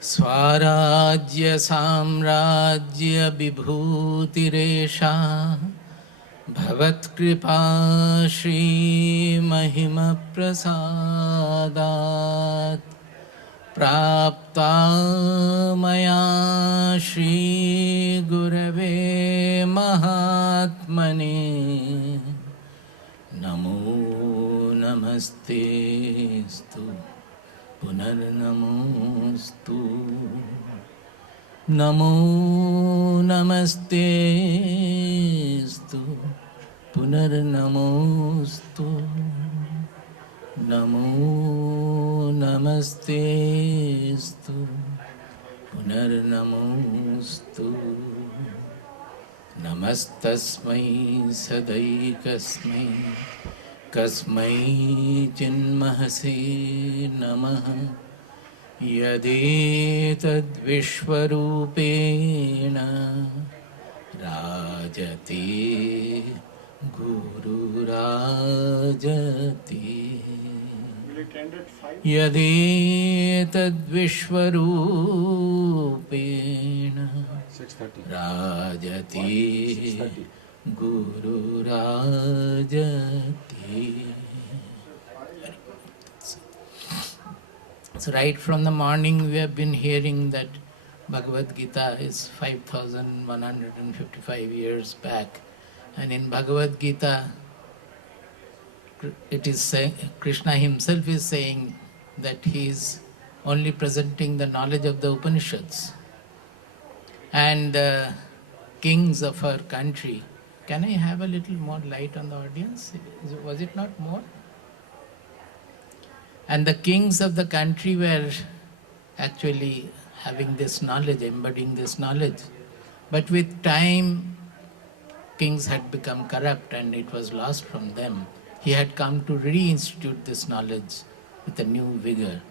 Swarajya Samrajya Vibhutiresha Bhavat Kripa Shri Mahima Prasadat Prapta Maya Shri Gurave Mahatmane Namo Namaste Stu Punarnamostu Namo Namaste Stu Punarnamostu Namo Namaste Stu Punarnamostu Namastasmai Sadaikasmai Kasmai Chinmahase Namaha Yadetad Vishwarupena Rajate Guru Rajate Yadetad Vishwarupena Rajate Guru Rajati. So right from the morning we have been hearing that Bhagavad Gita is 5,155 years back, and in Bhagavad Gita it is saying, Krishna himself is saying that he is only presenting the knowledge of the Upanishads, and the kings of our country. Can I have a little more light on the audience? Was it not more? And the kings of the country were actually having this knowledge, embodying this knowledge. But with time, kings had become corrupt and it was lost from them. He had come to reinstitute this knowledge with a new vigor.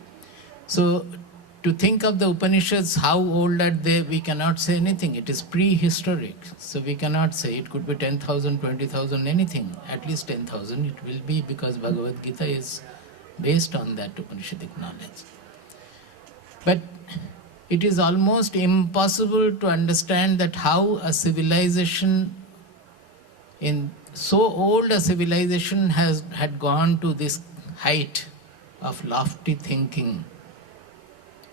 So, to think of the Upanishads, how old are they, we cannot say anything. It is prehistoric. So we cannot say it could be 10,000, 20,000, anything. At least 10,000 it will be, because Bhagavad Gita is based on that Upanishadic knowledge. But it is almost impossible to understand that how a civilization, in so old a civilization had gone to this height of lofty thinking,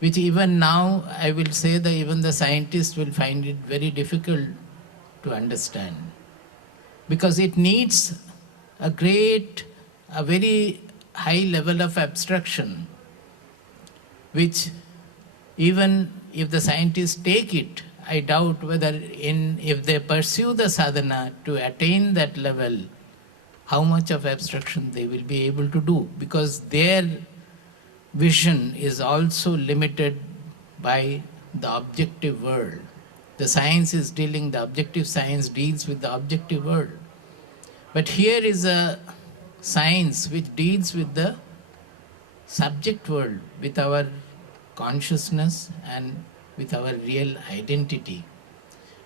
which even now, I will say that even the scientists will find it very difficult to understand. Because it needs a very high level of abstraction, which even if the scientists take it, I doubt whether if they pursue the sadhana to attain that level, how much of abstraction they will be able to do, because their vision is also limited by the objective world. The objective science deals with the objective world. But here is a science which deals with the subject world, with our consciousness and with our real identity.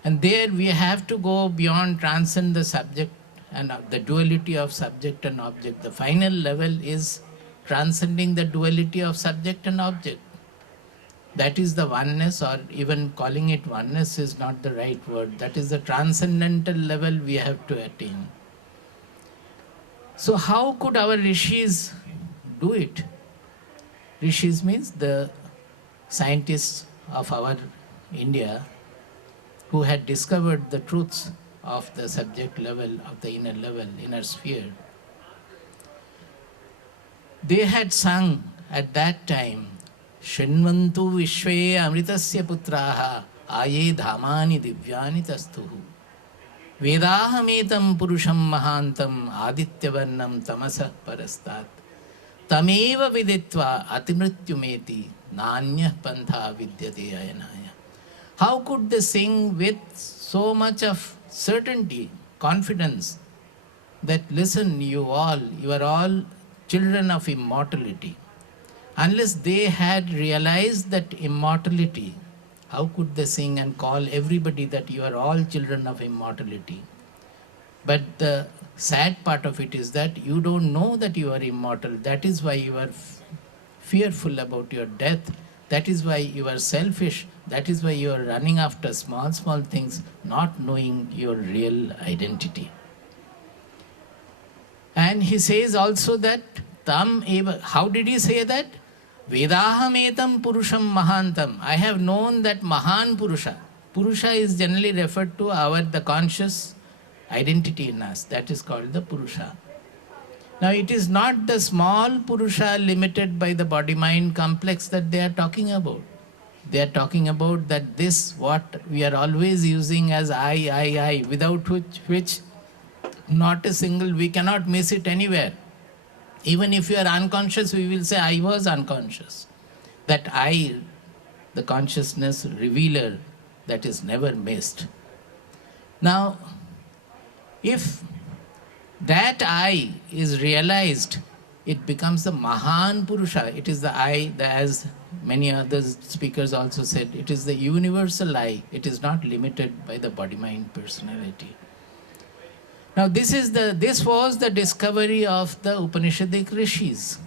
And there we have to go beyond, transcend the subject and the duality of subject and object. The final level is transcending the duality of subject and object. That is the oneness, or even calling it oneness is not the right word. That is the transcendental level we have to attain. So how could our rishis do it? Rishis means the scientists of our India who had discovered the truths of the subject level, of the inner level, inner sphere. They had sung at that time, Shinvantu Vishve Amritasya Putraha Aye Dhamani Divyani Tastuhu Vedahametam Purusham Mahantam Adityavarnam Tamasah Parastat Tameva Viditva Atimrityumeti Nanya Pantha Vidyate Ayanaya. How could they sing with so much of certainty, confidence, that listen, you are all children of immortality? Unless they had realized that immortality, how could they sing and call everybody that you are all children of immortality? But the sad part of it is that you don't know that you are immortal. That is why you are fearful about your death. That is why you are selfish. That is why you are running after small, small things, not knowing your real identity. And he says also that, tam eva, how did he say that? Vedaham etam purusham mahantam. I have known that Mahan Purusha. Purusha is generally referred to the conscious identity in us. That is called the Purusha. Now it is not the small Purusha limited by the body-mind complex that they are talking about. They are talking about that this, what we are always using as I, without which not a single, we cannot miss it anywhere. Even if you are unconscious, we will say, I was unconscious. That I, the consciousness revealer, that is never missed. Now, if that I is realized, it becomes the Mahan Purusha. It is the I, as many other speakers also said, it is the universal I. It is not limited by the body-mind personality. Now this was the discovery of the Upanishadic rishis.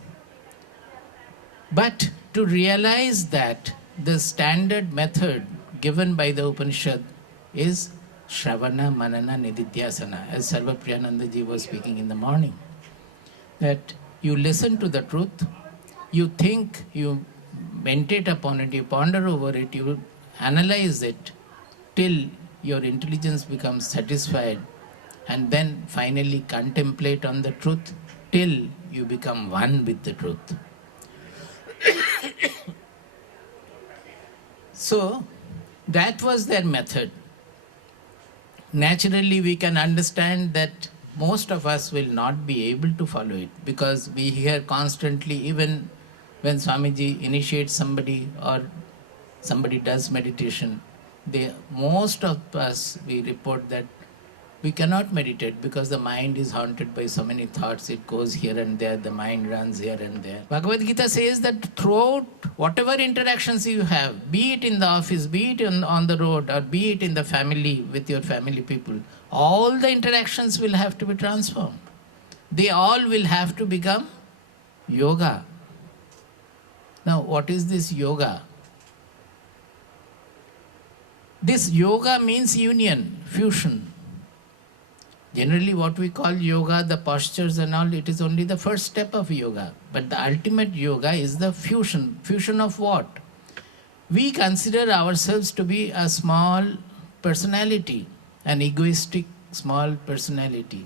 But to realize that, the standard method given by the Upanishad is Shravana, Manana, Nididhyasana, as Sarva Priyananda ji was speaking in the morning. That you listen to the truth, you think, you meditate upon it, you ponder over it, you analyze it till your intelligence becomes satisfied, and then finally contemplate on the truth till you become one with the truth. So, that was their method. Naturally, we can understand that most of us will not be able to follow it, because we hear constantly, even when Swamiji initiates somebody or somebody does meditation, most of us, we report that we cannot meditate because the mind is haunted by so many thoughts. It goes here and there, the mind runs here and there. Bhagavad Gita says that throughout whatever interactions you have, be it in the office, be it on the road, or be it in the family, with your family people, all the interactions will have to be transformed. They all will have to become yoga. Now, what is this yoga? This yoga means union, fusion. Generally, what we call yoga, the postures and all, it is only the first step of yoga. But the ultimate yoga is the fusion. Fusion of what? We consider ourselves to be a small personality, an egoistic small personality.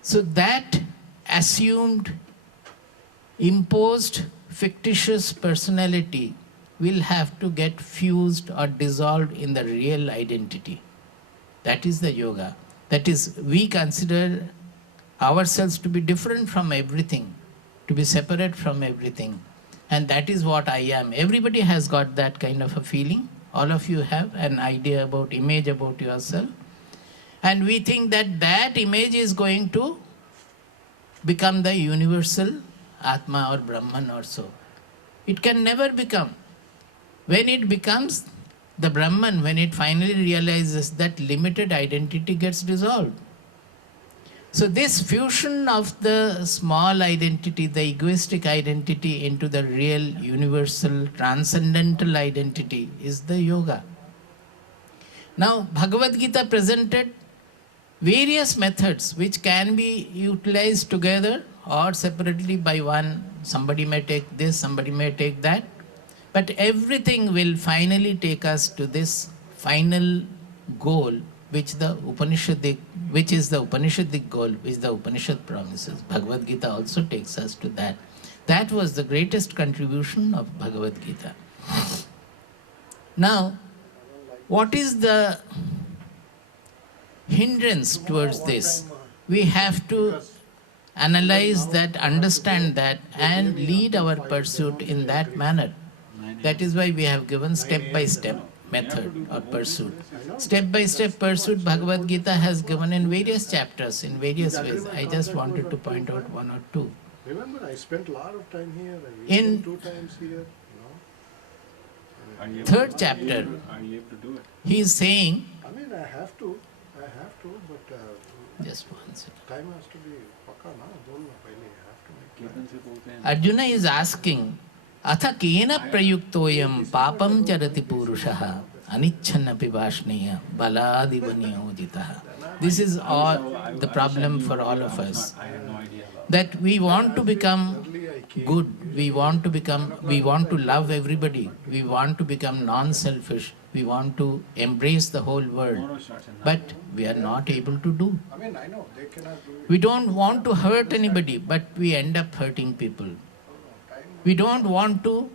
So that assumed, imposed, fictitious personality will have to get fused or dissolved in the real identity. That is the yoga. That is, we consider ourselves to be different from everything, to be separate from everything. And that is what I am. Everybody has got that kind of a feeling. All of you have an idea about, image about yourself. And we think that that image is going to become the universal Atma or Brahman or so. It can never become. When it becomes the Brahman, when it finally realizes that limited identity gets dissolved. So this fusion of the small identity, the egoistic identity, into the real, universal, transcendental identity is the yoga. Now, Bhagavad Gita presented various methods which can be utilized together or separately by one. Somebody may take this, somebody may take that. But everything will finally take us to this final goal, which is the Upanishadic goal, which the Upanishad promises. Bhagavad Gita also takes us to that. That was the greatest contribution of Bhagavad Gita. Now, what is the hindrance towards this? We have to analyze that, understand that, and lead our pursuit in that manner. That is why we have given step-by-step method or pursuit. Step-by-step pursuit Bhagavad Gita has given in various chapters, in various ways. I just wanted to point out one or two. Remember, I spent a lot of time here. In 2 times here. third chapter, he is saying... I mean, I have to, but... just one second. Time has to be... Pakka na, bolna pehle, I have to make time. Arjuna is asking, Atha kena prayuktoyam papam charati purushaha anichannapi vashneya baladivanyoditaha. This is all the problem for all of us. That we want to become good, we want to love everybody, we want to become non-selfish, we want to embrace the whole world, but we are not able to do. I mean, I know they cannot do it. We don't want to hurt anybody, but we end up hurting people. We don't want to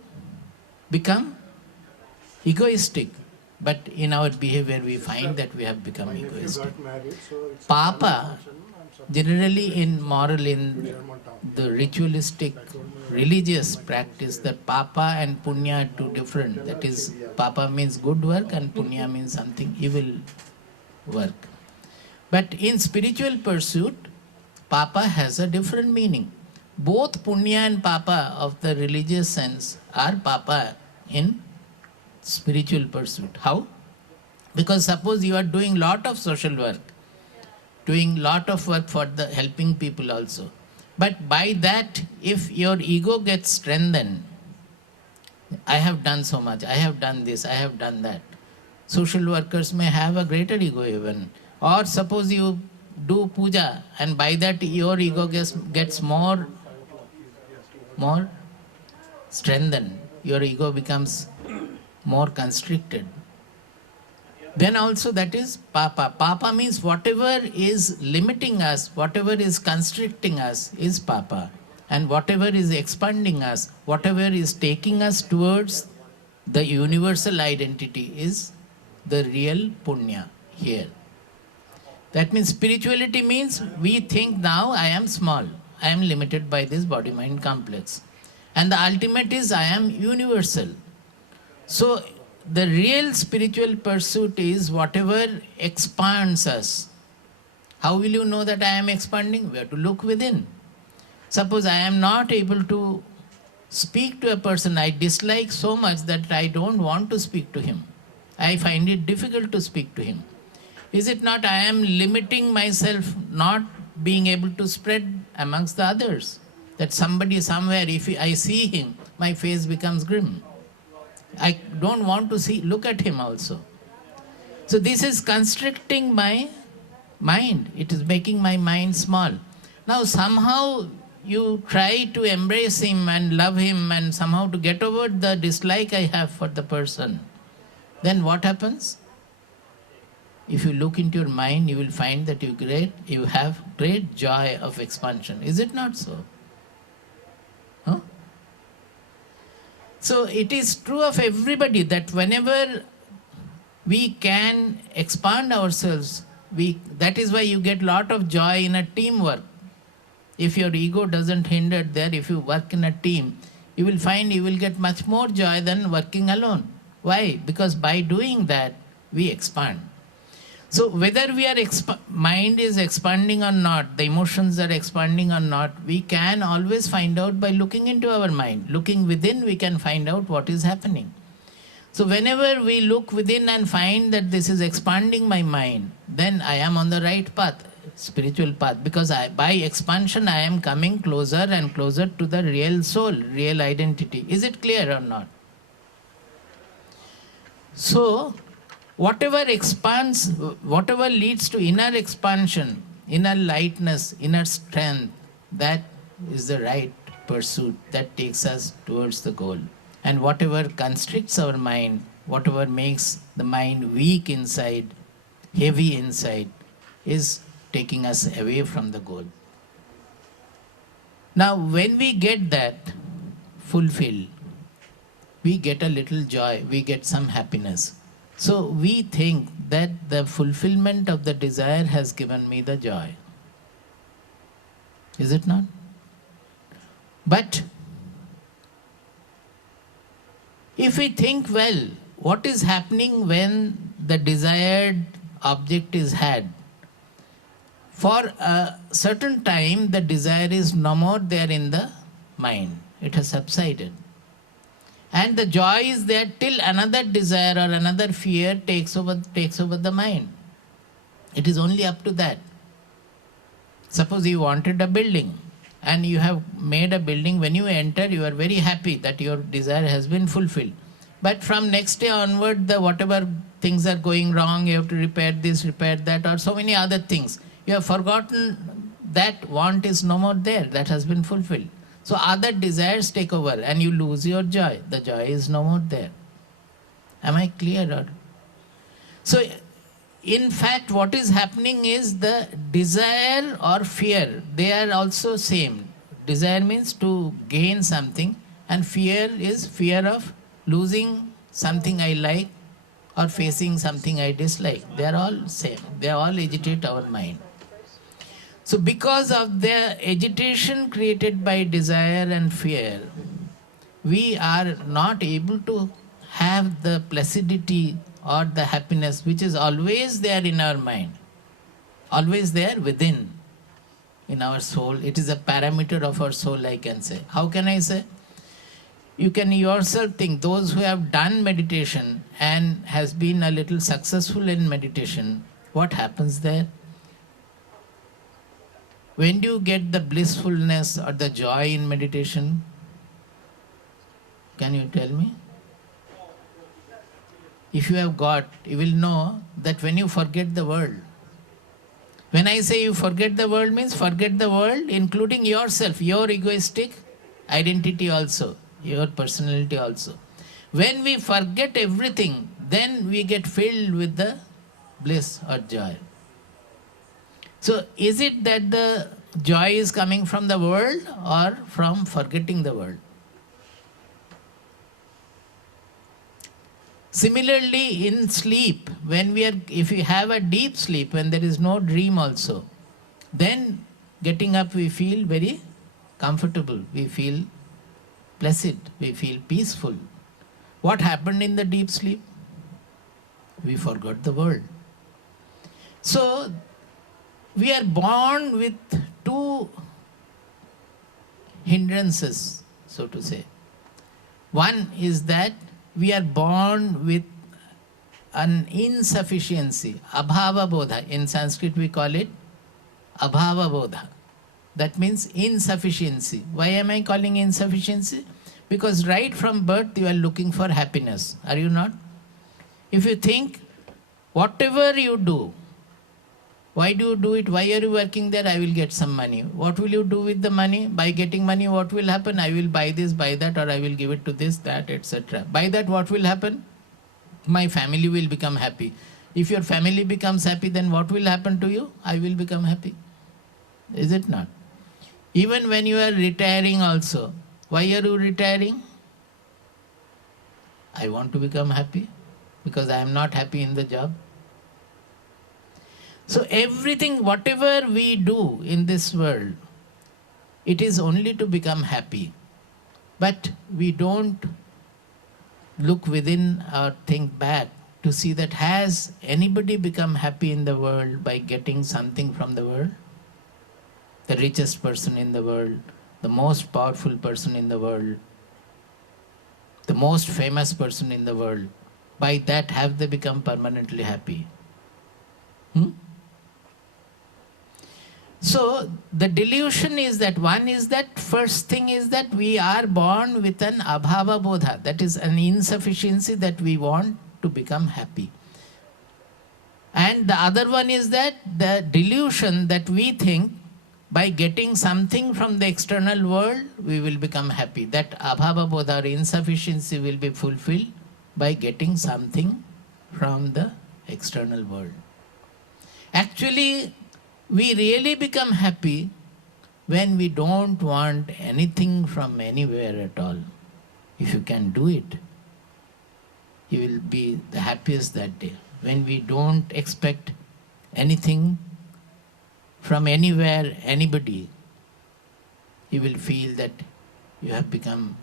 become egoistic, but in our behavior we find that we have become If you egoistic. got married, so it's Papa, generally in moral, in the ritualistic religious practice, that papa and punya are two different. That is, papa means good work and punya means something evil work. But in spiritual pursuit, papa has a different meaning. Both punya and papa of the religious sense are papa in spiritual pursuit. How? Because suppose you are doing lot of social work, doing lot of work for the helping people also. But by that, if your ego gets strengthened, I have done so much, I have done this, I have done that. Social workers may have a greater ego even. Or suppose you do puja and by that your ego gets more strengthened. Your ego becomes more constricted. Then also that is papa. Papa means whatever is limiting us, whatever is constricting us is papa. And whatever is expanding us, whatever is taking us towards the universal identity is the real punya here. That means spirituality means we think now I am small, I am limited by this body-mind complex. And the ultimate is I am universal. So the real spiritual pursuit is whatever expands us. How will you know that I am expanding? We have to look within. Suppose I am not able to speak to a person, I dislike so much that I don't want to speak to him. I find it difficult to speak to him. Is it not I am limiting myself, not being able to spread amongst the others? That somebody somewhere, if I see him, my face becomes grim. I don't want to look at him also. So this is constricting my mind. It is making my mind small. Now somehow you try to embrace him and love him and somehow to get over the dislike I have for the person. Then what happens? If you look into your mind, you will find that you have great joy of expansion. Is it not so? Huh? So it is true of everybody that whenever we can expand ourselves, that is why you get lot of joy in a teamwork. If your ego doesn't hinder there, if you work in a team, you will find you will get much more joy than working alone. Why? Because by doing that, we expand. So whether mind is expanding or not, the emotions are expanding or not, we can always find out by looking into our mind. Looking within, we can find out what is happening. So whenever we look within and find that this is expanding my mind, then I am on the right path, spiritual path. Because by expansion, I am coming closer and closer to the real soul, real identity. Is it clear or not? So, whatever expands, whatever leads to inner expansion, inner lightness, inner strength, that is the right pursuit that takes us towards the goal. And whatever constricts our mind, whatever makes the mind weak inside, heavy inside, is taking us away from the goal. Now, when we get that fulfilled, we get a little joy, we get some happiness. So we think that the fulfillment of the desire has given me the joy. Is it not? But if we think well, what is happening when the desired object is had? For a certain time, the desire is no more there in the mind. It has subsided. And the joy is there till another desire or another fear takes over the mind. It is only up to that. Suppose you wanted a building and you have made a building. When you enter, you are very happy that your desire has been fulfilled. But from next day onward, the whatever things are going wrong, you have to repair this, repair that, or so many other things. You have forgotten that want is no more there, that has been fulfilled. So other desires take over and you lose your joy. The joy is no more there. Am I clear? Or? So in fact, what is happening is the desire or fear, they are also same. Desire means to gain something, and fear is fear of losing something I like or facing something I dislike. They are all same. They all agitate our mind. So because of the agitation created by desire and fear, we are not able to have the placidity or the happiness which is always there in our mind, always there within, in our soul. It is a parameter of our soul, I can say. How can I say? You can yourself think, those who have done meditation and has been a little successful in meditation, what happens there? When do you get the blissfulness or the joy in meditation? Can you tell me? If you have got, you will know that when you forget the world. When I say you forget the world, means forget the world including yourself, your egoistic identity also, your personality also. When we forget everything, then we get filled with the bliss or joy. So is it that the joy is coming from the world or from forgetting the world? Similarly, in sleep, when if we have a deep sleep, when there is no dream also, then getting up we feel very comfortable, we feel placid, we feel peaceful. What happened in the deep sleep? We forgot the world. So, we are born with two hindrances, so to say. One is that we are born with an insufficiency, abhava bodha. In Sanskrit we call it abhava bodha. That means insufficiency. Why am I calling insufficiency? Because right from birth you are looking for happiness. Are you not? If you think, whatever you do, why do you do it? Why are you working there? I will get some money. What will you do with the money? By getting money, what will happen? I will buy this, buy that, or I will give it to this, that, etc. By that, what will happen? My family will become happy. If your family becomes happy, then what will happen to you? I will become happy. Is it not? Even when you are retiring also, why are you retiring? I want to become happy because I am not happy in the job. So everything, whatever we do in this world, it is only to become happy. But we don't look within or think back to see that has anybody become happy in the world by getting something from the world? The richest person in the world, the most powerful person in the world, the most famous person in the world, by that have they become permanently happy? So the delusion is that one is that first thing is that we are born with an abhava bodha, that is an insufficiency that we want to become happy. And the other one is that the delusion that we think by getting something from the external world we will become happy. That abhava bodha or insufficiency will be fulfilled by getting something from the external world. Actually, we really become happy when we don't want anything from anywhere at all. If you can do it, you will be the happiest that day. When we don't expect anything from anywhere, anybody, you will feel that you have become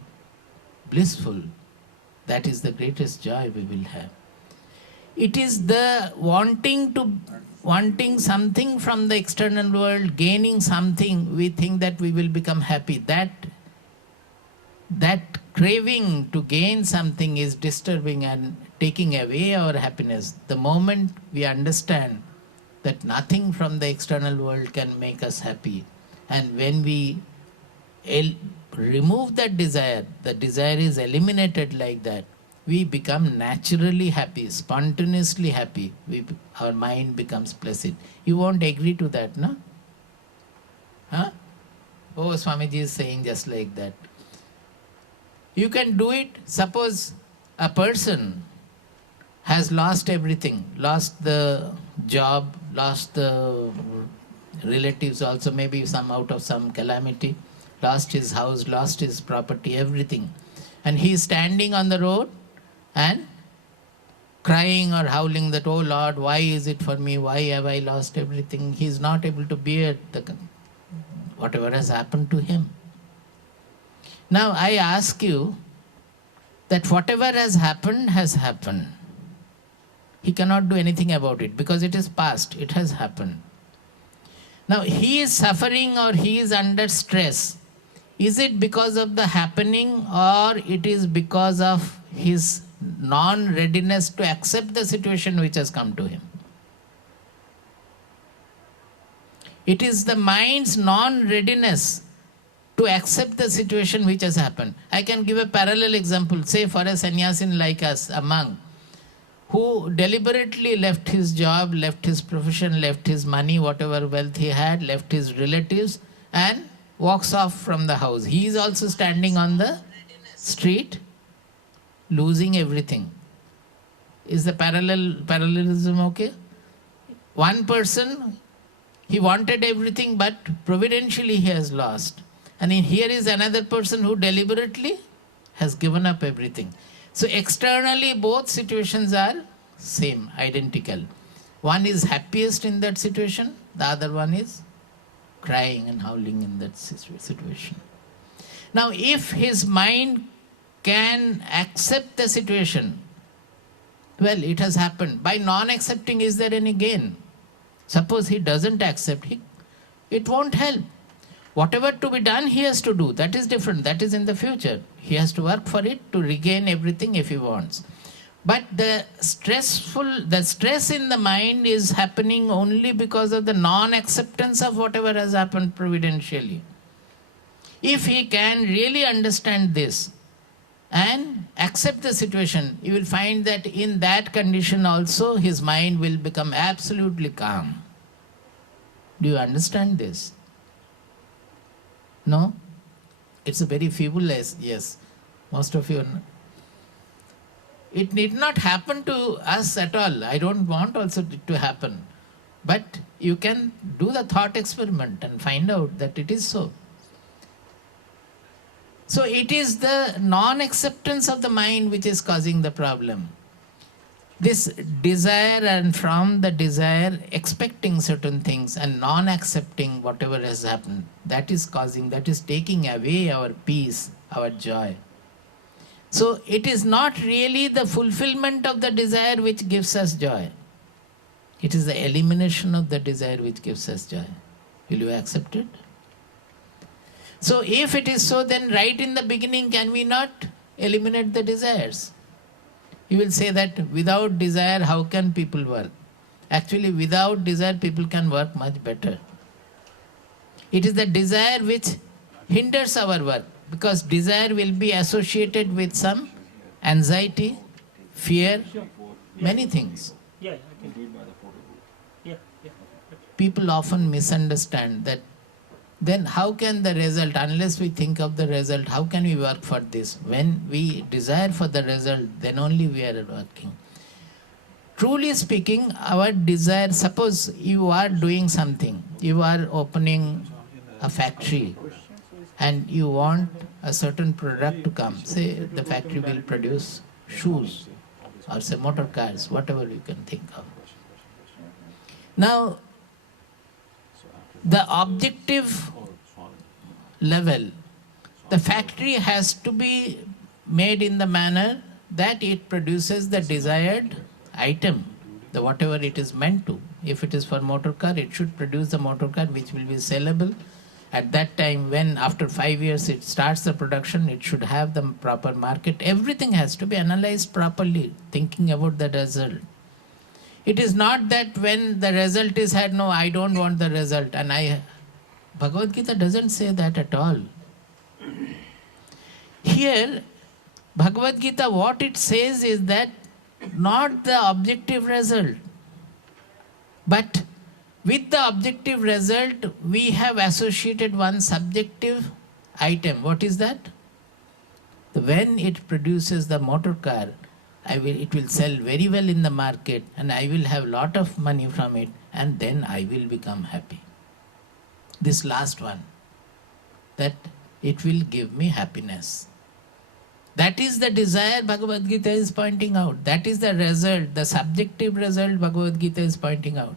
blissful. That is the greatest joy we will have. It is the wanting something from the external world, gaining something, we think that we will become happy. That craving to gain something is disturbing and taking away our happiness. The moment we understand that nothing from the external world can make us happy, and when we remove that desire, the desire is eliminated like that, we become naturally happy, spontaneously happy. Our mind becomes placid. You won't agree to that, no? Huh? Oh, Swamiji is saying just like that. You can do it. Suppose a person has lost everything, lost the job, lost the relatives also, maybe some out of some calamity, lost his house, lost his property, everything. And he is standing on the road and crying or howling that, oh Lord, why is it for me? Why have I lost everything? He is not able to bear whatever has happened to him. Now I ask you that whatever has happened has happened. He cannot do anything about it because it is past, it has happened. Now he is suffering or he is under stress. Is it because of the happening or it is because of his non-readiness to accept the situation which has come to him? It is the mind's non-readiness to accept the situation which has happened. I can give a parallel example. Say for a sannyasin like us, a monk, who deliberately left his job, left his profession, left his money, whatever wealth he had, left his relatives, and walks off from the house. He is also standing on the street, losing everything. Is the parallelism okay? One person, he wanted everything, but providentially he has lost. And here is another person who deliberately has given up everything. So externally both situations are same, identical. One is happiest in that situation, the other one is crying and howling in that situation. Now if his mind can accept the situation, well, it has happened. By non-accepting, is there any gain? Suppose he doesn't accept, it won't help. Whatever to be done, he has to do. That is different. That is in the future. He has to work for it to regain everything if he wants. But the stress in the mind is happening only because of the non-acceptance of whatever has happened providentially. If he can really understand this and accept the situation, you will find that in that condition also his mind will become absolutely calm. Do you understand this? No? It's a very feeble yes. Most of you know. It need not happen to us at all. I don't want also it to happen. But you can do the thought experiment and find out that it is so. So it is the non-acceptance of the mind which is causing the problem. This desire, and from the desire expecting certain things and non-accepting whatever has happened, that is taking away our peace, our joy. So it is not really the fulfillment of the desire which gives us joy. It is the elimination of the desire which gives us joy. Will you accept it? So if it is so, then right in the beginning, can we not eliminate the desires? You will say that without desire, how can people work? Actually, without desire, people can work much better. It is the desire which hinders our work, because desire will be associated with some anxiety, fear, many things. People often misunderstand that. Then how can the result, unless we think of the result, how can we work for this? When we desire for the result, then only we are working. Truly speaking, our desire, suppose you are doing something, you are opening a factory and you want a certain product to come. Say the factory will produce shoes or say motor cars, whatever you can think of. Now, the objective level, the factory has to be made in the manner that it produces the desired item, the whatever it is meant to. If it is for motor car, it should produce the motor car which will be sellable. At that time, when after 5 years it starts the production, it should have the proper market. Everything has to be analyzed properly, thinking about the result. It is not that when the result is had, no, I don't want the result. And Bhagavad Gita doesn't say that at all. Here, Bhagavad Gita, what it says is that not the objective result, but with the objective result, we have associated one subjective item. What is that? When it produces the motor car, it will sell very well in the market and I will have lot of money from it and then I will become happy. This last one, that it will give me happiness. That is the desire Bhagavad Gita is pointing out. That is the result, the subjective result Bhagavad Gita is pointing out.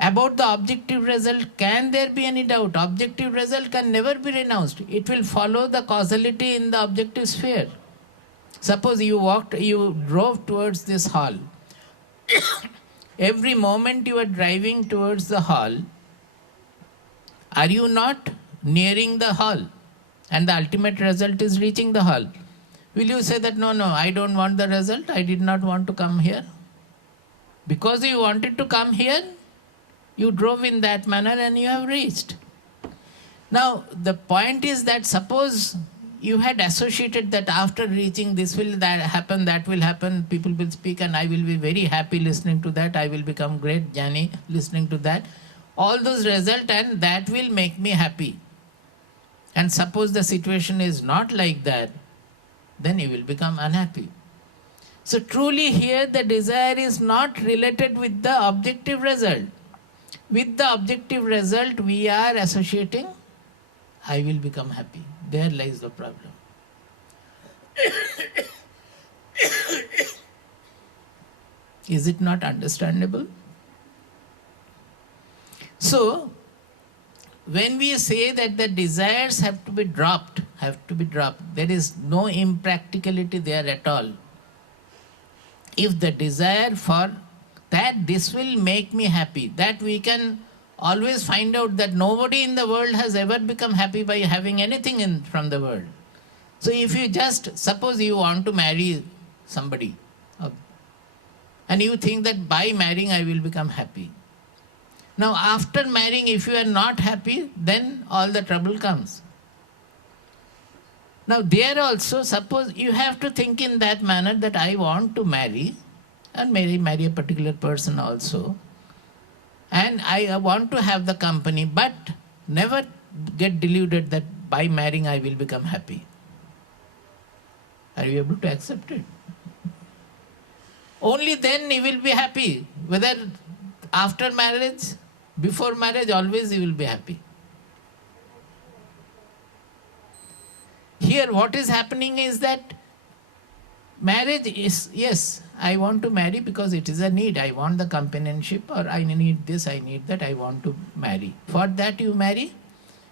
About the objective result, can there be any doubt? Objective result can never be renounced. It will follow the causality in the objective sphere. Suppose you drove towards this hall. Every moment you are driving towards the hall, are you not nearing the hall? And the ultimate result is reaching the hall. Will you say that, no, I don't want the result, I did not want to come here? Because you wanted to come here, you drove in that manner and you have reached. Now, the point is that suppose you had associated that after reaching this will happen, that will happen, people will speak and I will be very happy listening to that, I will become great jnani listening to that. All those result and that will make me happy. And suppose the situation is not like that, then you will become unhappy. So truly here the desire is not related with the objective result. With the objective result we are associating, I will become happy. There lies the problem. Is it not understandable? So, when we say that the desires have to be dropped, there is no impracticality there at all. If the desire for that this will make me happy, that we can always find out that nobody in the world has ever become happy by having anything from the world. So if you just, suppose you want to marry somebody, and you think that by marrying I will become happy. Now after marrying, if you are not happy, then all the trouble comes. Now there also, suppose you have to think in that manner that I want to marry, and marry a particular person also, and I want to have the company, but never get deluded that by marrying I will become happy. Are you able to accept it? Only then you will be happy. Whether after marriage, before marriage, always you will be happy. Here what is happening is that marriage is, yes, I want to marry because it is a need. I want the companionship, or I need this, I need that, I want to marry. For that you marry,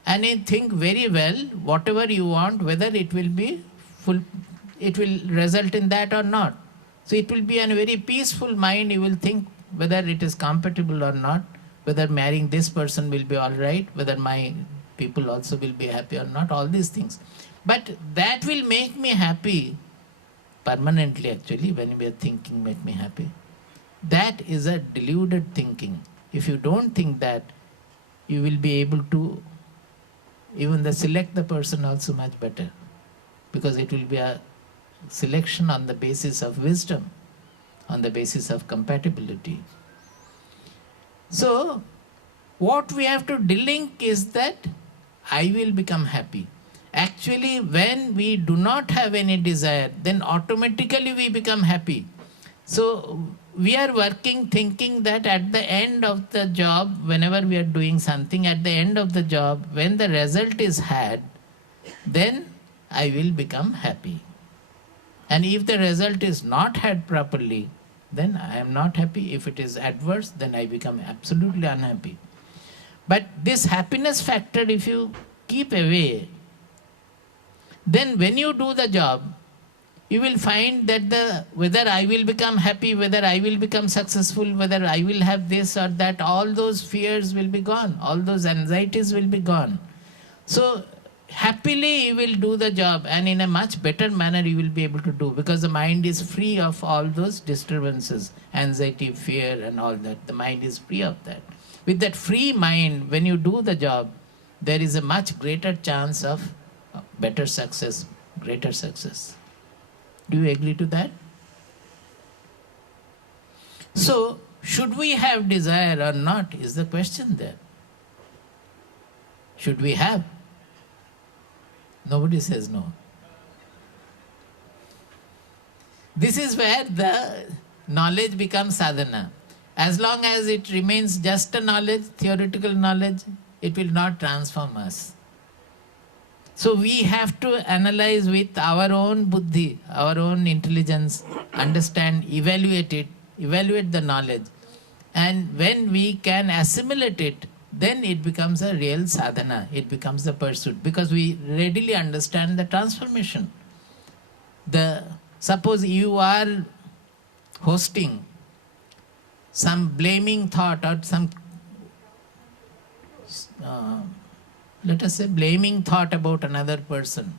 and you think very well whatever you want, whether it will be full, it will result in that or not. So it will be a very peaceful mind. You will think whether it is compatible or not, whether marrying this person will be all right, whether my people also will be happy or not, all these things. But that will make me happy permanently actually, when we are thinking make me happy. That is a deluded thinking. If you don't think that, you will be able to even select the person also much better, because it will be a selection on the basis of wisdom, on the basis of compatibility. So, what we have to delink is that I will become happy. Actually, when we do not have any desire, then automatically we become happy. So, we are working thinking that at the end of the job, whenever we are doing something, at the end of the job, when the result is had, then I will become happy. And if the result is not had properly, then I am not happy. If it is adverse, then I become absolutely unhappy. But this happiness factor, if you keep away, then when you do the job, you will find that whether I will become happy, whether I will become successful, whether I will have this or that, all those fears will be gone, all those anxieties will be gone. So happily you will do the job, and in a much better manner you will be able to do, because the mind is free of all those disturbances, anxiety, fear and all that. The mind is free of that. With that free mind, when you do the job, there is a much greater chance of better success, greater success. Do you agree to that? So, should we have desire or not is the question there. Should we have? Nobody says no. This is where the knowledge becomes sadhana. As long as it remains just a knowledge, theoretical knowledge, it will not transform us. So we have to analyze with our own buddhi, our own intelligence, understand, evaluate it, evaluate the knowledge. And when we can assimilate it, then it becomes a real sadhana, it becomes the pursuit, because we readily understand the transformation. Suppose you are hosting some blaming thought or some, let us say, blaming thought about another person.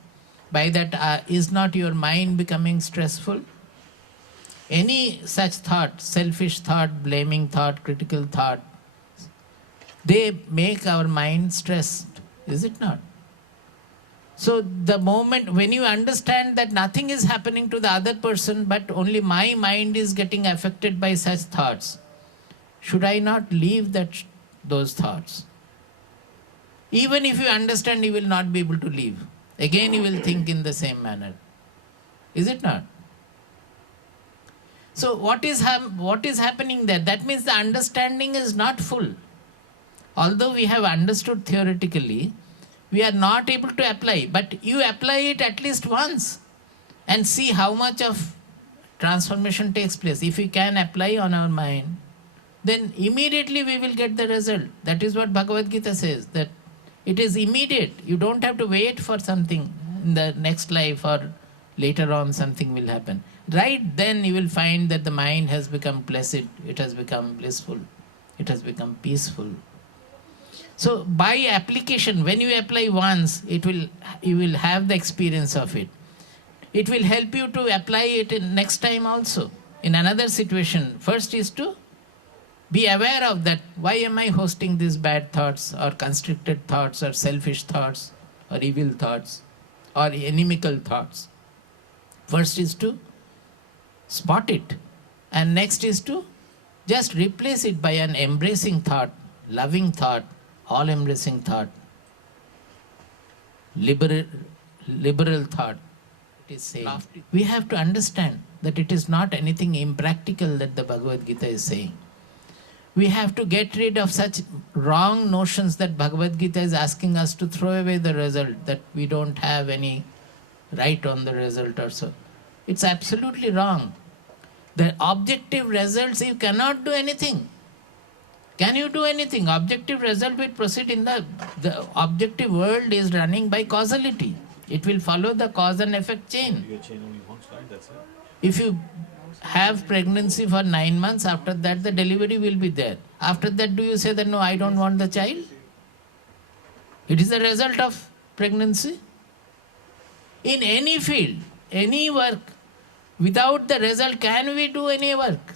By that, is not your mind becoming stressful? Any such thought, selfish thought, blaming thought, critical thought, they make our mind stressed, is it not? So the moment when you understand that nothing is happening to the other person, but only my mind is getting affected by such thoughts, should I not leave those thoughts? Even if you understand, you will not be able to leave. Again you will think in the same manner. Is it not? So what is happening there? That means the understanding is not full. Although we have understood theoretically, we are not able to apply. But you apply it at least once and see how much of transformation takes place. If we can apply on our mind, then immediately we will get the result. That is what Bhagavad Gita says, that it is immediate. You don't have to wait for something in the next life or later on something will happen. Right then you will find that the mind has become placid, it has become blissful, it has become peaceful. So by application, when you apply once, you will have the experience of it. It will help you to apply it in next time also, in another situation. First is to be aware of that. Why am I hosting these bad thoughts or constricted thoughts or selfish thoughts or evil thoughts or inimical thoughts? First is to spot it, and next is to just replace it by an embracing thought, loving thought, all-embracing thought, liberal thought. It is saying. We have to understand that it is not anything impractical that the Bhagavad Gita is saying. We have to get rid of such wrong notions that Bhagavad Gita is asking us to throw away the result, that we don't have any right on the result or so. It's absolutely wrong. The objective results, you cannot do anything. Can you do anything? Objective result will proceed in the objective world is running by causality. It will follow the cause and effect chain. If you have pregnancy for 9 months, after that the delivery will be there. After that, do you say that no, I don't want the child? It is the result of pregnancy. In any field, any work, without the result, can we do any work?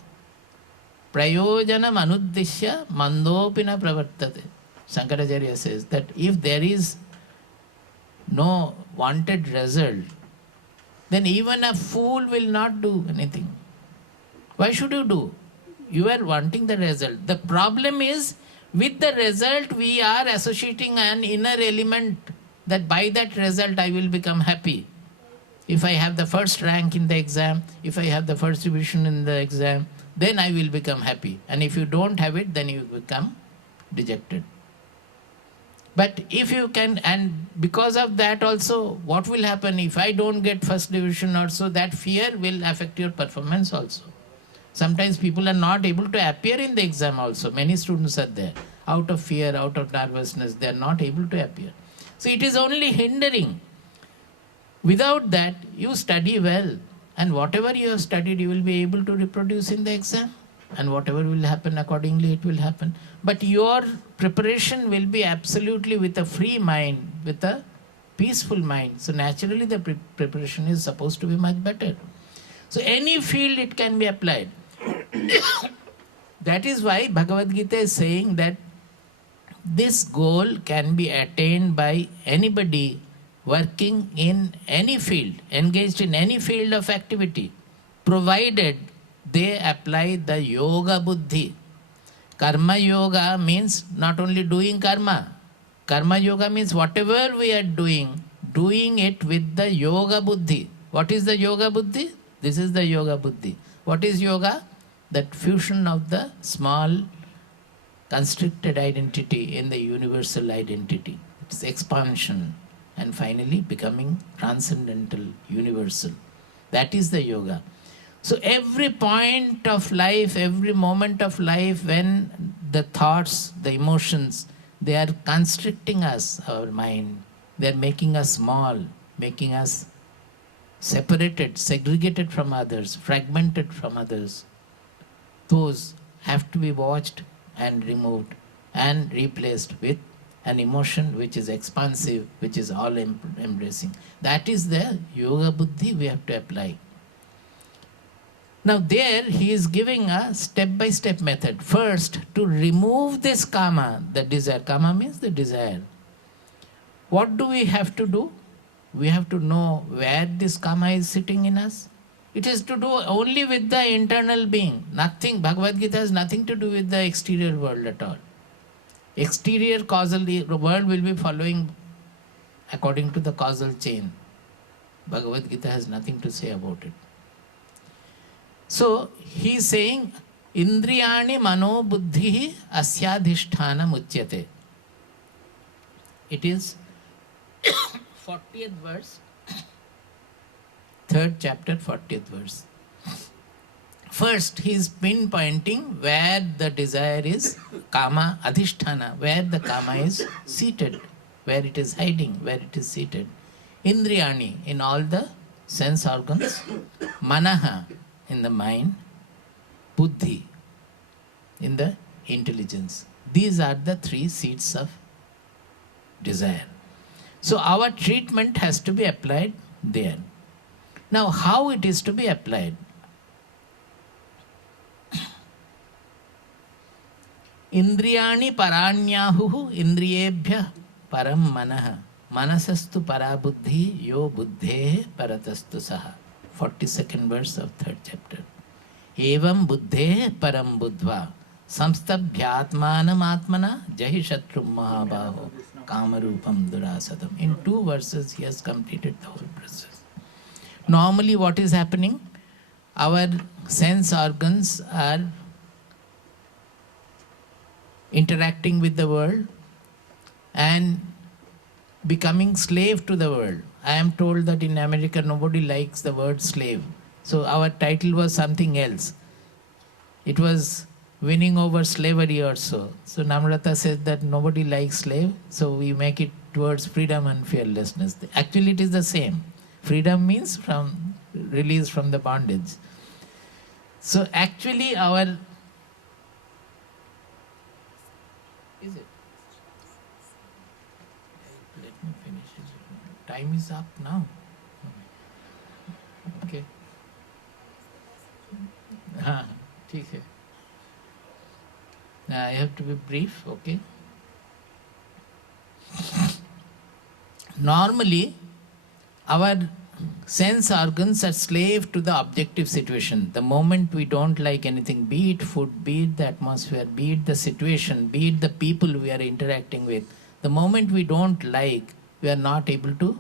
Prayojanam anuddishya mandopina pravartate. Shankaracharya says that if there is no wanted result, then even a fool will not do anything. Why should you do? You are wanting the result. The problem is, with the result we are associating an inner element that by that result I will become happy. If I have the first rank in the exam, if I have the first division in the exam, then I will become happy. And if you don't have it, then you become dejected. But if you can, and because of that also, what will happen if I don't get first division also? That fear will affect your performance also. Sometimes people are not able to appear in the exam also. Many students are there. Out of fear, out of nervousness, they are not able to appear. So it is only hindering. Without that, you study well. And whatever you have studied, you will be able to reproduce in the exam. And whatever will happen accordingly, it will happen. But your preparation will be absolutely with a free mind, with a peaceful mind. So naturally the preparation is supposed to be much better. So any field it can be applied. That is why Bhagavad Gita is saying that this goal can be attained by anybody working in any field, engaged in any field of activity, provided they apply the Yoga Buddhi. Karma Yoga means not only doing karma. Karma Yoga means whatever we are doing it with the Yoga Buddhi. What is the Yoga Buddhi? This is the Yoga Buddhi. What is yoga? That fusion of the small constricted identity in the universal identity. It's expansion and finally becoming transcendental, universal. That is the yoga. So every point of life, every moment of life, when the thoughts, the emotions, they are constricting us, our mind, they are making us small, making us separated, segregated from others, fragmented from others. Those have to be watched and removed and replaced with an emotion which is expansive, which is all embracing. That is the Yoga Buddhi we have to apply. Now there he is giving a step-by-step method. First, to remove this kama, the desire. Kama means the desire. What do we have to do? We have to know where this kama is sitting in us. It is to do only with the internal being. Nothing, Bhagavad Gita has nothing to do with the exterior world at all. Exterior causal, the world will be following according to the causal chain. Bhagavad Gita has nothing to say about it. So he is saying, Indriyani mano buddhi asyadhisthana muchyate. It is 40th verse, 3rd chapter, 40th verse. First, he is pinpointing where the desire is, kama, adhisthana, where the kama is seated, where it is hiding, where it is seated. Indriyani, in all the sense organs, manaha, in the mind, buddhi, in the intelligence. These are the 3 seats of desire. So our treatment has to be applied there. Now how it is to be applied? Indriyani paranyahuhu indriyebhya param manaha manasastu parabuddhi yo buddhe paratastu saha. 42nd verse of 3rd chapter. Evam buddhe param buddhva samstabhyatmanam atmana jahi shatrum mahabaho kamarupam durasadam. In 2 verses he has completed the whole process. Normally what is happening? Our sense organs are interacting with the world and becoming slave to the world. I am told that in America nobody likes the word slave. So our title was something else. It was winning over slavery or so. So Namrata said that nobody likes slave, so we make it towards freedom and fearlessness. Actually it is the same. Freedom means from release from the bondage. So actually our... Is it? Let me finish it. Time is up now. Okay. हाँ, ठीक है. I have to be brief, okay? Normally, our sense organs are slave to the objective situation. The moment we don't like anything, be it food, be it the atmosphere, be it the situation, be it the people we are interacting with, the moment we don't like, we are not able to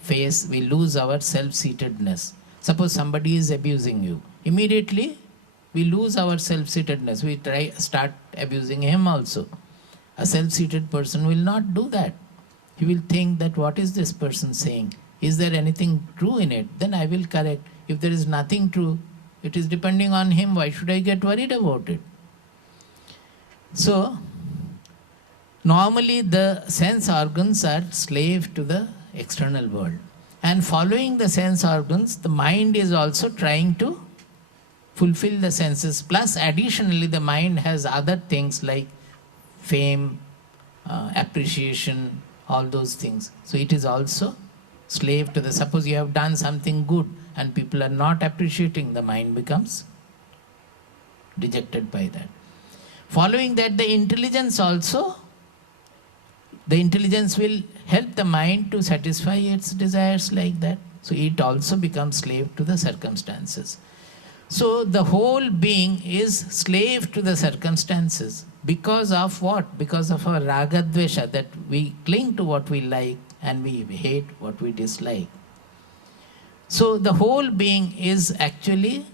face, we lose our self-seatedness. Suppose somebody is abusing you. Immediately, we lose our self-seatedness. We start abusing him also. A self-seated person will not do that. He will think that what is this person saying? Is there anything true in it? Then I will correct. If there is nothing true, it is depending on him. Why should I get worried about it? So, normally the sense organs are slave to the external world. And following the sense organs, the mind is also trying to fulfill the senses. Plus, additionally, the mind has other things like fame, appreciation, all those things. So it is also slave to the... Suppose you have done something good and people are not appreciating, the mind becomes dejected by that. Following that, the intelligence also, the intelligence will help the mind to satisfy its desires like that. So it also becomes slave to the circumstances. So the whole being is slave to the circumstances. Because of what? Because of our ragadvesha, that we cling to what we like and we hate what we dislike. So the whole being is actually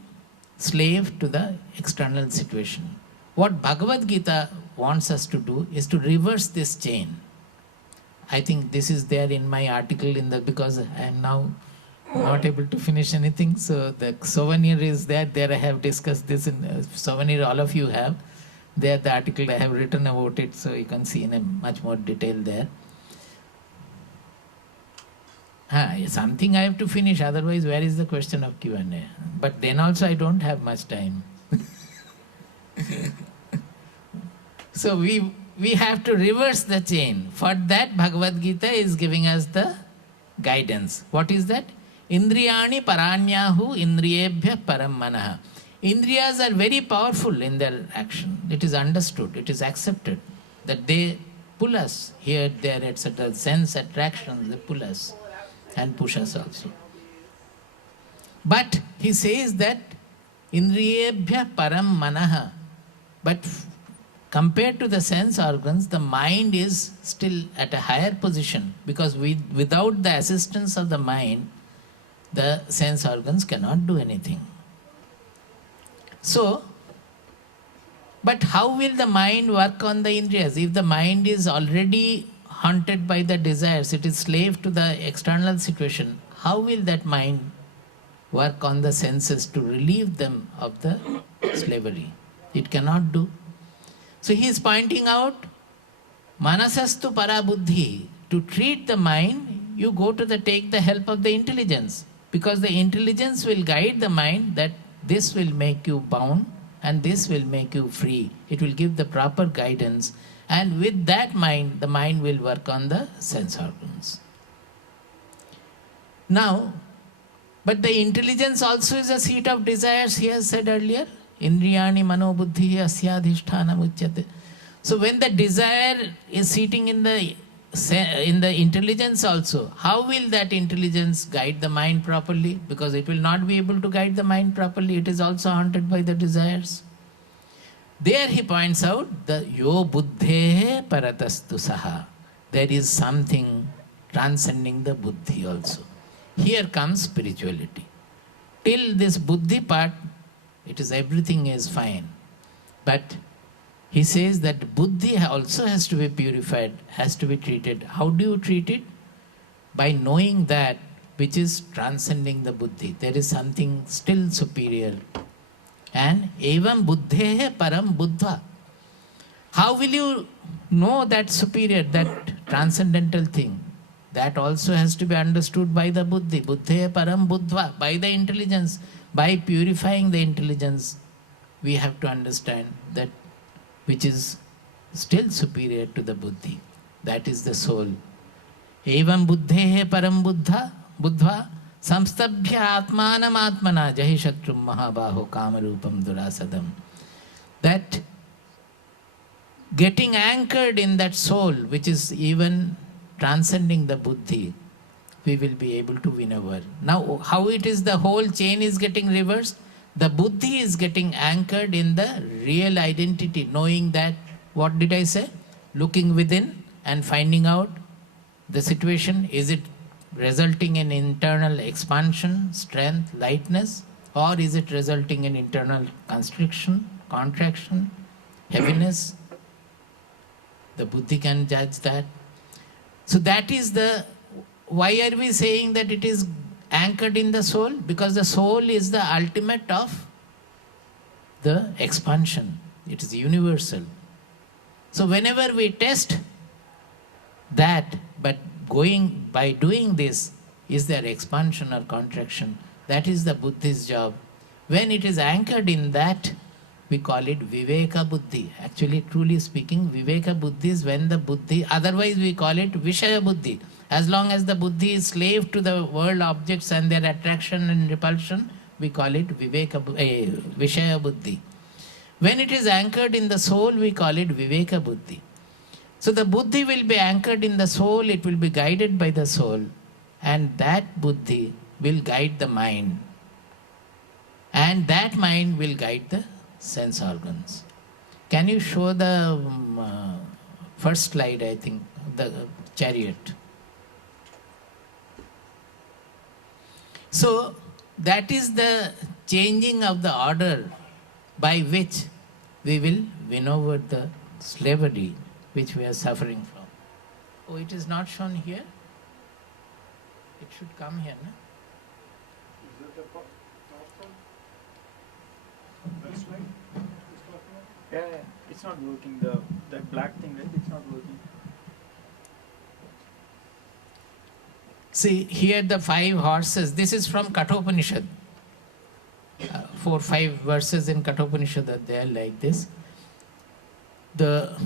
slave to the external situation. What Bhagavad Gita wants us to do is to reverse this chain. I think this is there in my article because I am now not able to finish anything. So the souvenir is there. There I have discussed this in souvenir, all of you have. There the article I have written about it, so you can see in a much more detail there. Something I have to finish, otherwise where is the question of Q&A? But then also I don't have much time. So we have to reverse the chain. For that, Bhagavad Gita is giving us the guidance. What is that? Indriyani paranyahu indriyebhya param manaha. Indriyas are very powerful in their action. It is understood, it is accepted that they pull us here, there, etc. Sense attractions, they pull us and push us also. But he says that indriyebhya param manaha. But compared to the sense organs, the mind is still at a higher position, because without the assistance of the mind, the sense organs cannot do anything. So, but how will the mind work on the indriyas? If the mind is already haunted by the desires, it is slave to the external situation, how will that mind work on the senses to relieve them of the slavery? It cannot do. So he is pointing out, manasastu para buddhi. To treat the mind, you go to take the help of the intelligence, because the intelligence will guide the mind that this will make you bound and this will make you free. It will give the proper guidance, and with that mind, the mind will work on the sense organs. Now, but the intelligence also is a seat of desires, he has said earlier. Indriyani mano buddhi asyadhisthana uchyate. So when the desire is sitting in the intelligence also, how will that intelligence guide the mind properly? Because it will not be able to guide the mind properly. It is also haunted by the desires. There he points out the yo buddhe paratastu saha. There is something transcending the buddhi also. Here comes spirituality. Till this buddhi part, everything is fine. But he says that buddhi also has to be purified, has to be treated. How do you treat it? By knowing that which is transcending the buddhi. There is something still superior. And evam buddhehe param buddha. How will you know that superior, that transcendental thing? That also has to be understood by the buddhi. Buddhehe param buddha, by the intelligence. By purifying the intelligence, we have to understand that which is still superior to the buddhi. That is the soul. Evam buddhehe param buddha samstabhya atmanam atmana jahi shatrum mahabaho kamarupam durasadam. That getting anchored in that soul, which is even transcending the buddhi, we will be able to win over. Now, how it is the whole chain is getting reversed? The buddhi is getting anchored in the real identity, knowing that, what did I say? Looking within and finding out the situation. Is it resulting in internal expansion, strength, lightness? Or is it resulting in internal constriction, contraction, heaviness? The buddhi can judge that. So that is why are we saying that it is anchored in the soul? Because the soul is the ultimate of the expansion. It is universal. So whenever we test that, but by doing this, is there expansion or contraction? That is the buddhi's job. When it is anchored in that, we call it viveka buddhi. Actually, truly speaking, viveka buddhi is when the buddhi, otherwise we call it vishaya buddhi. As long as the buddhi is slave to the world objects and their attraction and repulsion, we call it vishaya buddhi. When it is anchored in the soul, we call it viveka buddhi. So the buddhi will be anchored in the soul, it will be guided by the soul, and that buddhi will guide the mind. And that mind will guide the sense organs. Can you show the first slide, I think, the chariot? So that is the changing of the order by which we will win over the slavery which we are suffering from. Oh, it is not shown here? It should come here, no? Is that the top one? That's right. It's talking about? Yeah, it's not working. That black thing, right? It's not working. See, here the 5 horses. This is from Kathopanishad. 4-5 verses in Kathopanishad are there like this. The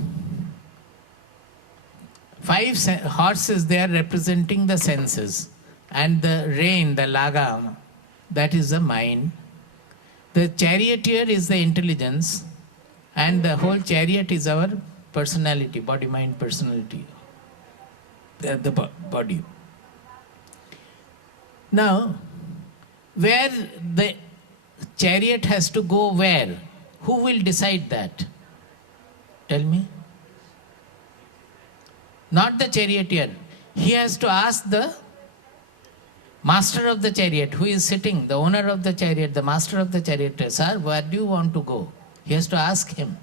5 horses, they are representing the senses. And the rein, the lagam, that is the mind. The charioteer is the intelligence. And the whole chariot is our personality, body, mind, personality. The body. Now, where the chariot has to go where? Who will decide that? Tell me. Not the charioteer. He has to ask the master of the chariot, who is sitting, the owner of the chariot, the master of the chariot, sir, where do you want to go? He has to ask him.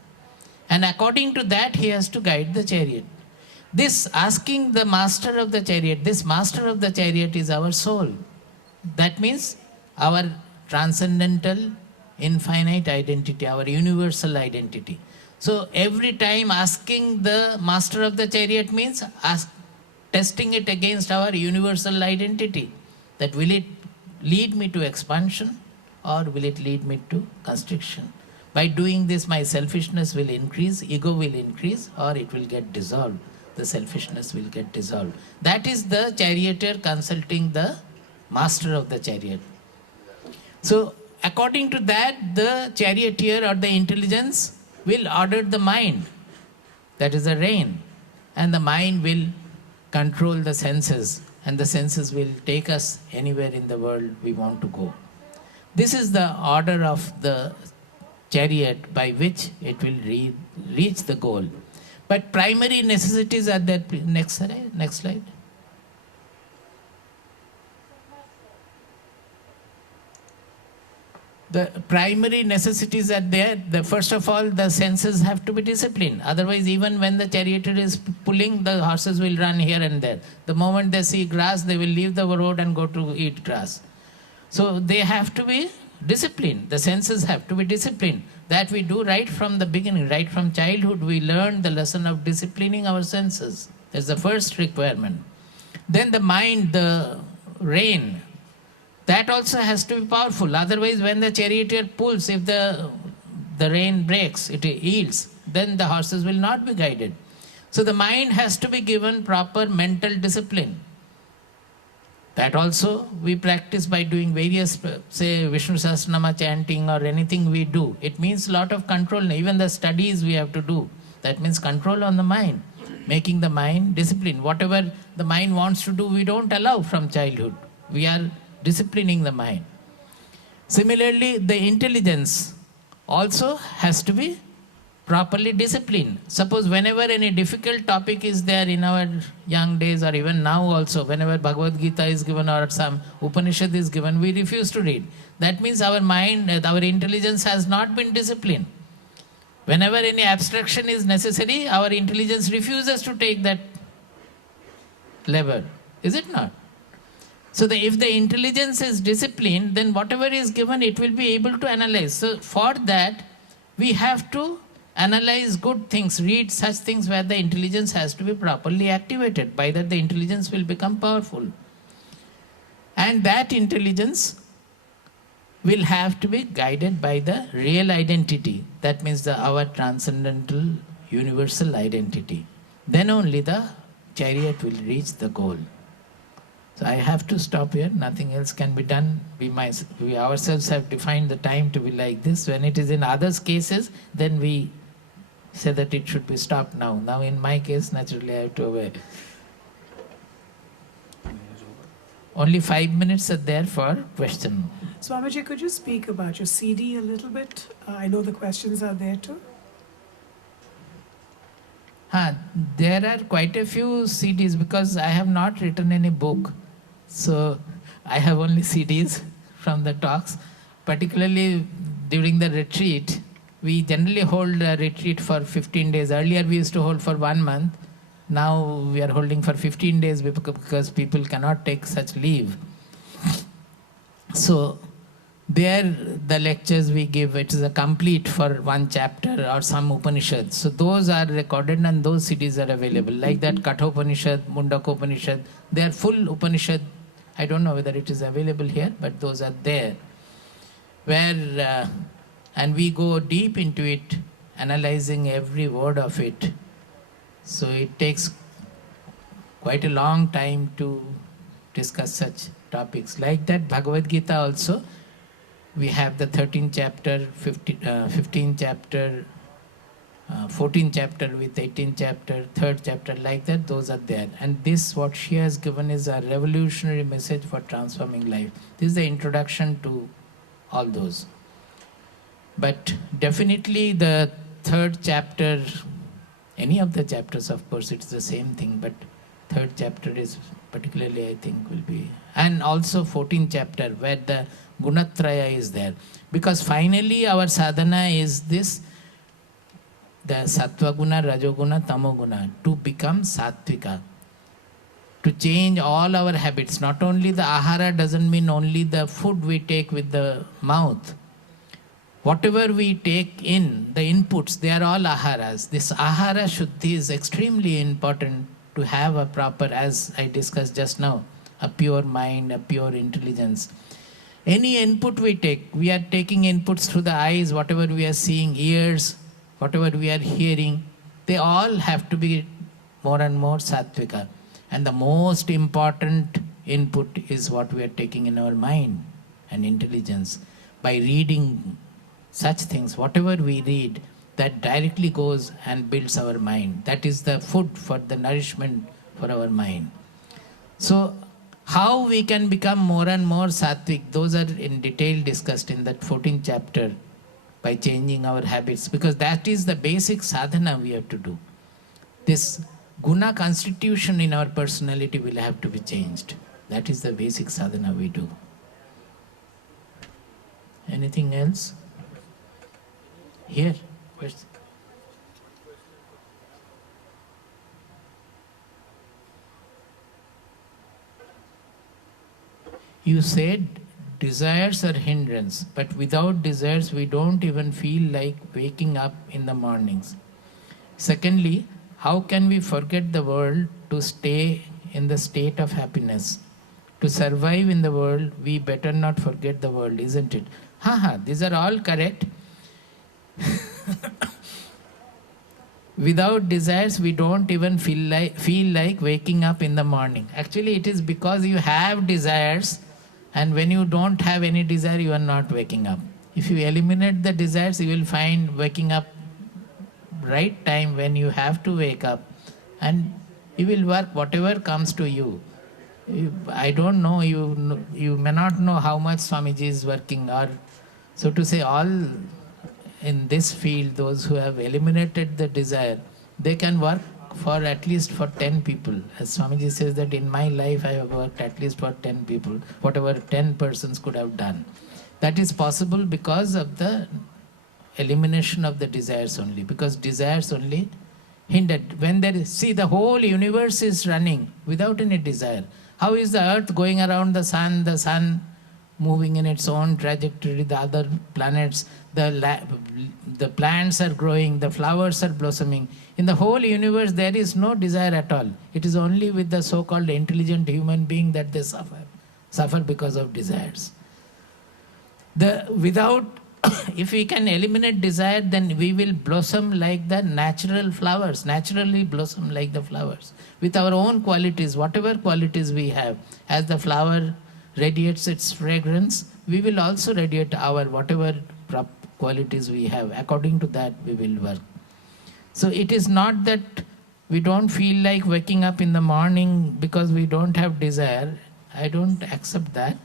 And according to that, he has to guide the chariot. This asking the master of the chariot, this master of the chariot is our soul. That means our transcendental, infinite identity, our universal identity. So every time asking the master of the chariot means testing it against our universal identity. That will it lead me to expansion or will it lead me to constriction? By doing this, my selfishness will increase, ego will increase, or it will get dissolved. The selfishness will get dissolved. That is the charioteer consulting the master of the chariot. So according to that, the charioteer or the intelligence will order the mind. That is the rein. And the mind will control the senses. And the senses will take us anywhere in the world we want to go. This is the order of the chariot by which it will reach the goal. But primary necessities are there. Next slide. The primary necessities are there. First of all, the senses have to be disciplined. Otherwise, even when the charioteer is pulling, the horses will run here and there. The moment they see grass, they will leave the road and go to eat grass. So they have to be disciplined. The senses have to be disciplined. That we do right from the beginning, right from childhood, we learn the lesson of disciplining our senses. That's the first requirement. Then the mind, the rein, that also has to be powerful. Otherwise, when the charioteer pulls, if the rein breaks, it yields, then the horses will not be guided. So the mind has to be given proper mental discipline. That also we practice by doing various, say, Vishnu Sahasranama chanting or anything we do. It means a lot of control. Even the studies we have to do. That means control on the mind, making the mind disciplined. Whatever the mind wants to do, we don't allow from childhood. We are disciplining the mind. Similarly, the intelligence also has to be properly disciplined. Suppose whenever any difficult topic is there in our young days or even now also, whenever Bhagavad Gita is given or some Upanishad is given, we refuse to read. That means our mind, our intelligence has not been disciplined. Whenever any abstraction is necessary, our intelligence refuses to take that lever. Is it not? So if the intelligence is disciplined, then whatever is given, it will be able to analyze. So for that, we have to analyze good things, read such things where the intelligence has to be properly activated. By that, the intelligence will become powerful. And that intelligence will have to be guided by the real identity. That means our transcendental universal identity. Then only the chariot will reach the goal. So I have to stop here. Nothing else can be done. We ourselves have defined the time to be like this. When it is in others' cases, then we say that it should be stopped now. Now in my case, naturally I have to obey. Only 5 minutes are there for question. Swamiji, could you speak about your CD a little bit? I know the questions are there too. There are quite a few CDs because I have not written any book. So I have only CDs from the talks. Particularly during the retreat, we generally hold a retreat for 15 days. Earlier we used to hold for 1 month. Now we are holding for 15 days because people cannot take such leave. So there the lectures we give, it is a complete for one chapter or some Upanishad. So those are recorded and those CDs are available. Like that Kathopanishad, Mundakopanishad, they are full Upanishad. I don't know whether it is available here, but those are there. Where, and we go deep into it, analyzing every word of it. So it takes quite a long time to discuss such topics. Like that Bhagavad Gita also, we have the 13th chapter, 15th chapter, 14th chapter with 18th chapter, 3rd chapter, like that, those are there. And this, what she has given is a revolutionary message for transforming life. This is the introduction to all those. But definitely the 3rd chapter, any of the chapters, of course, it's the same thing, but 3rd chapter is particularly, I think, will be, and also 14th chapter where the Gunatraya is there. Because finally our sadhana is this, the Sattva Guna, Rajoguna, Tamoguna, to become Sattvika. To change all our habits. Not only the ahara doesn't mean only the food we take with the mouth. Whatever we take in, the inputs, they are all aharas. This ahara shuddhi is extremely important to have a proper, as I discussed just now, a pure mind, a pure intelligence. Any input we take, we are taking inputs through the eyes, whatever we are seeing, ears, whatever we are hearing, they all have to be more and more sattvika. And the most important input is what we are taking in our mind and intelligence. By reading such things, whatever we read, that directly goes and builds our mind. That is the food for the nourishment for our mind. So, how we can become more and more sattvic, those are in detail discussed in that 14th chapter, by changing our habits, because that is the basic sadhana we have to do. This guna constitution in our personality will have to be changed. That is the basic sadhana we do. Anything else? Here. Where's you said desires are hindrance, but without desires we don't even feel like waking up in the mornings. Secondly, how can we forget the world to stay in the state of happiness? To survive in the world, we better not forget the world, isn't it? These are all correct. Without desires, we don't even feel like waking up in the morning. Actually, it is because you have desires, and when you don't have any desire, you are not waking up. If you eliminate the desires, you will find waking up right time when you have to wake up, and you will work whatever comes to you. I don't know, you may not know how much Swamiji is working, or so to say, all in this field, those who have eliminated the desire, they can work for at least for 10 people. As Swamiji says that in my life I have worked at least for 10 people, whatever 10 persons could have done. That is possible because of the elimination of the desires only, because desires only hindered. When there is, see, the whole universe is running without any desire. How is the earth going around the sun moving in its own trajectory, the other planets, the plants are growing, the flowers are blossoming. In the whole universe, there is no desire at all. It is only with the so-called intelligent human being that they suffer because of desires. If we can eliminate desire, then we will blossom like the natural flowers, naturally blossom like the flowers, with our own qualities, whatever qualities we have. As the flower radiates its fragrance, we will also radiate our whatever qualities we have. According to that, we will work. So it is not that we don't feel like waking up in the morning because we don't have desire. I don't accept that.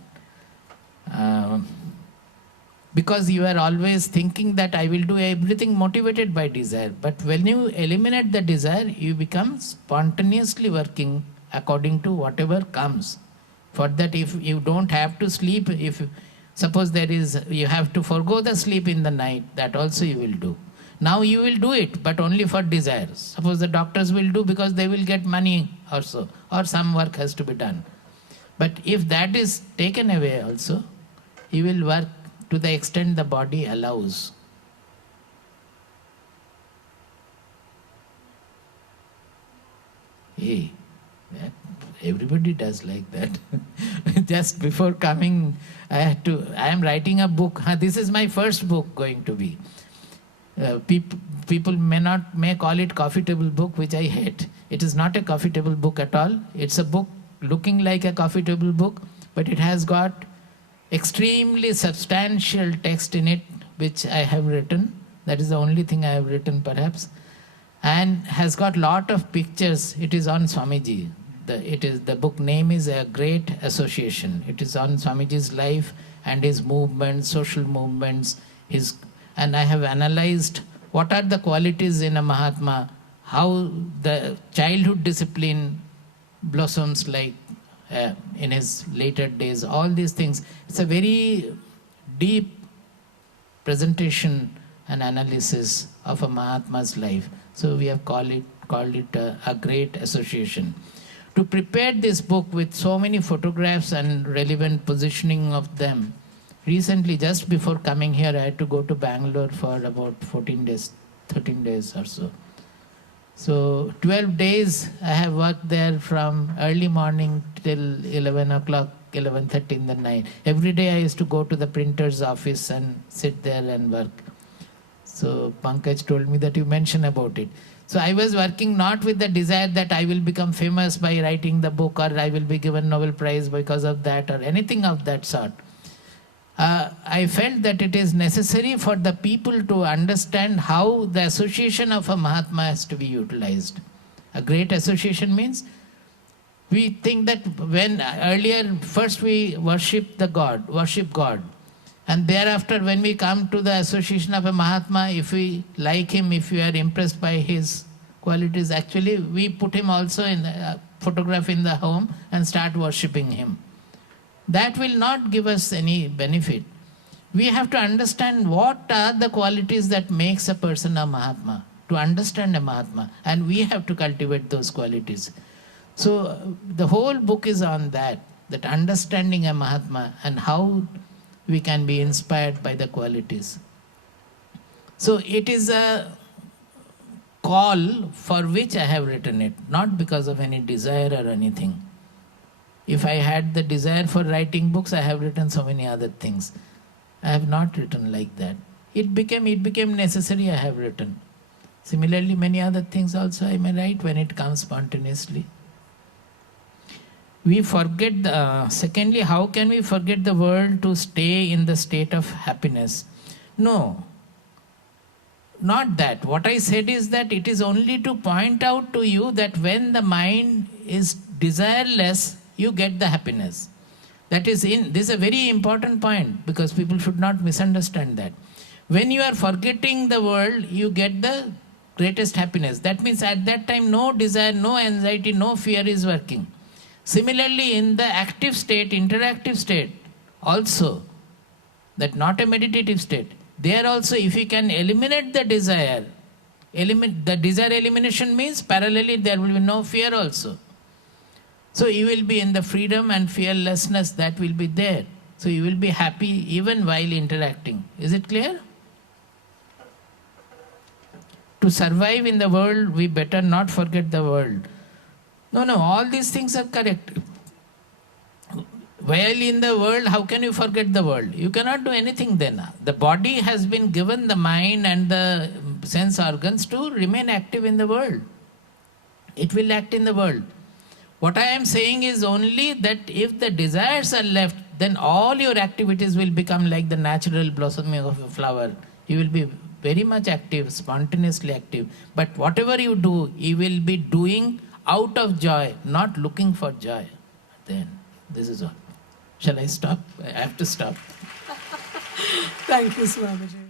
Because you are always thinking that I will do everything motivated by desire. But when you eliminate the desire, you become spontaneously working according to whatever comes. For that, if you don't have to sleep, if suppose you have to forego the sleep in the night, that also you will do. Now you will do it, but only for desire. Suppose the doctors will do because they will get money also, or some work has to be done. But if that is taken away also, you will work to the extent the body allows. Hey, everybody does like that. Just before coming, I am writing a book. This is my first book going to be. People may call it coffee table book, which I hate. It is not a coffee table book at all. It's a book looking like a coffee table book, but it has got extremely substantial text in it, which I have written. That is the only thing I have written, perhaps. And has got lot of pictures. It is on Swamiji. The book name is A Great Association. It is on Swamiji's life and his movements, social movements. And I have analyzed what are the qualities in a Mahatma, how the childhood discipline blossoms like in his later days, all these things. It's a very deep presentation and analysis of a Mahatma's life. So we have called it a great association. To prepare this book with so many photographs and relevant positioning of them, recently, just before coming here, I had to go to Bangalore for about 14 days, 13 days or so. So 12 days I have worked there from early morning till 11 o'clock, 11:30 in the night. Every day I used to go to the printer's office and sit there and work. So Pankaj told me that you mentioned about it. So I was working not with the desire that I will become famous by writing the book, or I will be given Nobel Prize because of that, or anything of that sort. I felt that it is necessary for the people to understand how the association of a Mahatma has to be utilized. A great association means we think that when earlier first we worship God, and thereafter when we come to the association of a Mahatma, if we like him, if we are impressed by his qualities, actually we put him also in a photograph in the home and start worshipping him. That will not give us any benefit. We have to understand what are the qualities that makes a person a Mahatma, to understand a Mahatma, and we have to cultivate those qualities. So the whole book is on that understanding a Mahatma and how we can be inspired by the qualities. So it is a call for which I have written it, not because of any desire or anything. If I had the desire for writing books, I have written so many other things. I have not written like that. It became necessary, I have written. Similarly, many other things also I may write when it comes spontaneously. We forget secondly, how can we forget the world to stay in the state of happiness? No, not that. What I said is that it is only to point out to you that when the mind is desireless, you get the happiness. This is a very important point, because people should not misunderstand that. When you are forgetting the world, you get the greatest happiness. That means at that time no desire, no anxiety, no fear is working. Similarly, in the active state, interactive state, also, that not a meditative state, there also if you can eliminate the desire, the desire elimination means parallelly there will be no fear also. So you will be in the freedom and fearlessness that will be there. So you will be happy even while interacting. Is it clear? To survive in the world, we better not forget the world. No, all these things are correct. While in the world, how can you forget the world? You cannot do anything then. The body has been given the mind and the sense organs to remain active in the world. It will act in the world. What I am saying is only that if the desires are left, then all your activities will become like the natural blossoming of a flower. You will be very much active, spontaneously active. But whatever you do, you will be doing out of joy, not looking for joy. Then, this is all. Shall I stop? I have to stop. Thank you, Swamiji.